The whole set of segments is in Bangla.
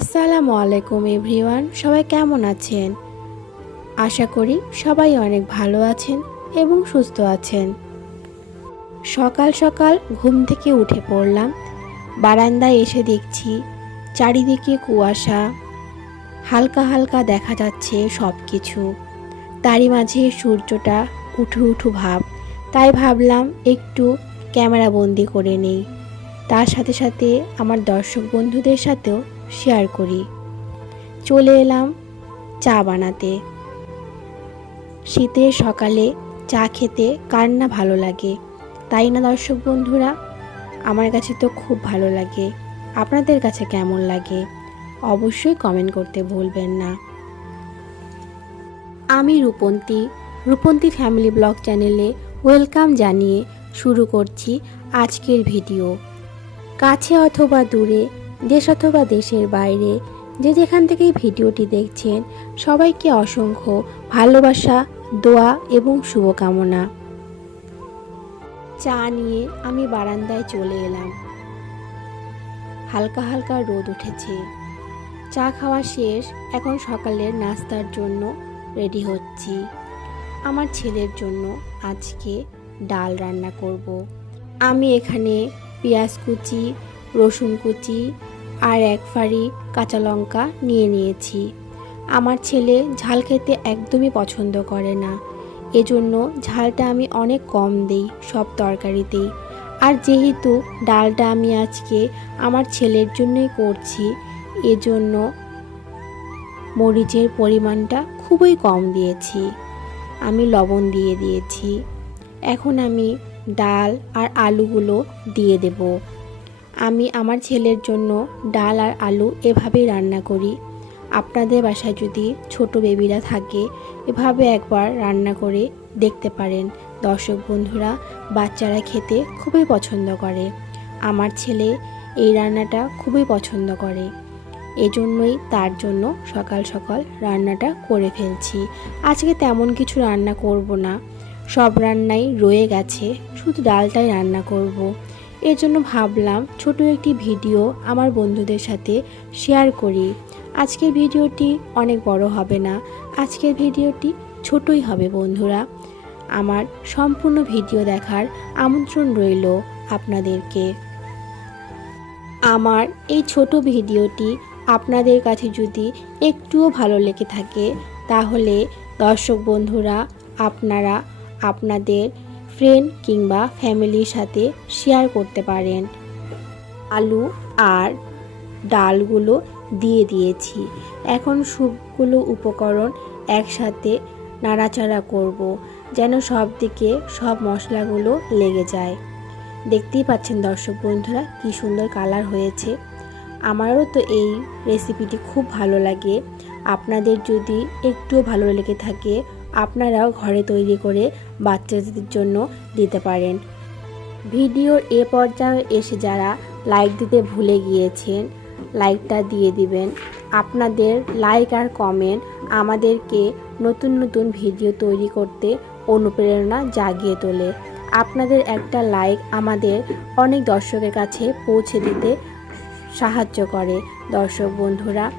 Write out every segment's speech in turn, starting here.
আসসালামু আলাইকুম এভরিওয়ান, সবাই কেমন আছেন? আশা করি সবাই অনেক ভালো আছেন এবং সুস্থ আছেন। সকাল সকাল ঘুম থেকে উঠে পড়লাম, বারান্দায় এসে দেখছি চারিদিকে কুয়াশা, হালকা হালকা দেখা যাচ্ছে সব কিছু তারই মাঝে সূর্যটা উঠু উঠু ভাব, তাই ভাবলাম একটু ক্যামেরা বন্দি করে নেই। তার সাথে সাথে আমার দর্শক বন্ধুদের সাথেও শেয়ার করি। চলে এলাম চা বানাতে। শীতের সকালে চা খেতে কার না ভালো লাগে? তাই না, দর্শক বন্ধুরা? আমার কাছে তো খুব ভালো লাগে। আপনাদের কাছে কেমন লাগে? অবশ্যই কমেন্ট করতে ভুলবেন না। আমি রূপন্তী রূপন্তী ফ্যামিলি ব্লগ চ্যানেলে ওয়েলকাম জানিয়ে শুরু করছি আজকের ভিডিও কাছে অথবা দূরে দেশ অথবা দেশের বাইরে যে যেখান থেকে ভিডিওটি দেখছেন, সবাইকে অসংখ্য ভালোবাসা, দোয়া এবং শুভকামনা। চা নিয়ে আমি বারান্দায় চলে এলাম। হালকা হালকা রোদ উঠেছে। চা খাওয়া শেষ, এখন সকালের নাস্তার জন্য রেডি হচ্ছি। আমার ছেলের জন্য আজকে ডাল রান্না করব। আমি এখানে পেঁয়াজ কুচি, রসুন কুচি আর এক ফাড়ি কাঁচা লঙ্কা নিয়ে নিয়েছি। আমার ছেলে ঝাল খেতে একদমই পছন্দ করে না। এজন্য ঝালটা আমি অনেক কম দেই সব তরকারিতেই। আর যেহেতু ডালটা আমি আজকে আমার ছেলের জন্যই করছি, এজন্য মরিচের পরিমাণটা খুবই কম দিয়েছি। আমি লবণ দিয়ে দিয়েছি। এখন আমি ডাল আর আলুগুলো দিয়ে দেব। আমি আমার ছেলের জন্য ডাল আর আলু এভাবেই রান্না করি। আপনাদের বাসায় যদি ছোট বেবিরা থাকে, এভাবে একবার রান্না করে দেখতে পারেন। দর্শক বন্ধুরা, বাচ্চারা খেতে খুবই পছন্দ করে। আমার ছেলে এই রান্নাটা খুবই পছন্দ করে। এজন্যই তার জন্য সকাল সকাল রান্নাটা করে ফেলছি। আজকে তেমন কিছু রান্না করব না। সব রান্নাই রয়ে গেছে। শুধু ডালটাই রান্না করব। এর জন্য ভাবলাম ছোট একটি ভিডিও আমার বন্ধুদের সাথে শেয়ার করি। আজকের ভিডিওটি অনেক বড় হবে না। আজকের ভিডিওটি ছোটই হবে বন্ধুরা। আমার সম্পূর্ণ ভিডিও দেখার আমন্ত্রণ রইল আপনাদেরকে। আমার এই ছোট ভিডিওটি আপনাদের কাছে যদি একটুও ভালো লেগে থাকে, তাহলে দর্শক বন্ধুরা, আপনারা আপনাদের ফ্রেন্ড কিংবা ফ্যামিলির সাথে শেয়ার করতে পারেন। আলু আর ডালগুলো দিয়ে দিয়েছি। এখন সবগুলো উপকরণ একসাথে নাড়াচাড়া করব যেন সব দিকে সব মশলাগুলো লেগে যায়। দেখতেই পাচ্ছেন দর্শক বন্ধুরা, কি সুন্দর কালার হয়েছে। আমারও তো এই রেসিপিটি খুব ভালো লাগে। আপনাদের যদি একটুও ভালো লেগে থাকে আপনারাও ঘরে তৈরি করে বাচ্চাদের জন্য দিতে পারেন। ভিডিওর এ পর্যায়ে এসে যারা লাইক দিতে ভুলে গিয়েছেন লাইকটা দিয়ে দিবেন। আপনাদের লাইক আর কমেন্ট আমাদেরকে নতুন নতুন ভিডিও তৈরি করতে অনুপ্রেরণা জাগিয়ে তোলে। আপনাদের একটা লাইক আমাদের অনেক দর্শকের কাছে পৌঁছে দিতে সাহায্য করে। দর্শক বন্ধুরা,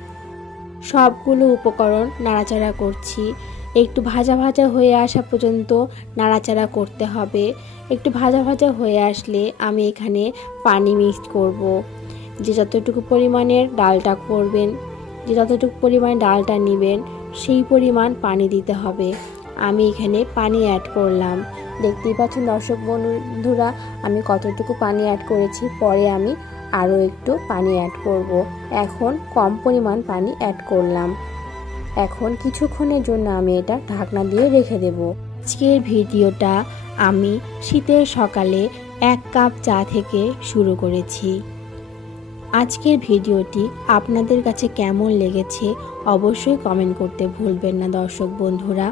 সবগুলো উপকরণ নাড়াচাড়া করছি। একটু ভাজা ভাজা হয়ে আসা পর্যন্ত নাড়াচাড়া করতে হবে একটু ভাজা ভাজা হয়ে আসলে আমি এখানে পানি মিক্সড করব। যে যতটুকু পরিমাণের ডালটা করবেন, যে যতটুকু পরিমাণে ডালটা নেবেন, সেই পরিমাণ পানি দিতে হবে আমি এখানে পানি অ্যাড করলাম দেখতেই পাচ্ছেন দর্শক বন্ধুরা, আমি কতটুকু পানি অ্যাড করেছি, পরে আমি আরও একটু পানি অ্যাড করব। এখন কম পরিমাণ পানি অ্যাড করলাম এখন কিছুক্ষণের জন্য আমি এটা ঢাকনা দিয়ে রেখে দেব। আজকের ভিডিওটা আমি শীতের সকালে এক কাপ চা থেকে শুরু করেছি। আজকের ভিডিওটি আপনাদের কাছে কেমন লেগেছে অবশ্যই কমেন্ট করতে ভুলবেন না দর্শক বন্ধুরা।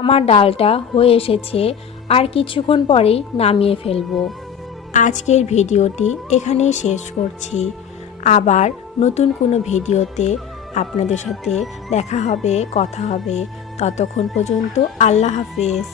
আমার ডালটা হয়ে এসেছে, আর কিছুক্ষণ পরেই নামিয়ে ফেলব। আজকের ভিডিওটি এখানেই শেষ করছি। আবার নতুন কোনো ভিডিওতে আপনাদের সাথে দেখা হবে, কথা হবে। ততক্ষণ পর্যন্ত আল্লাহ হাফেজ।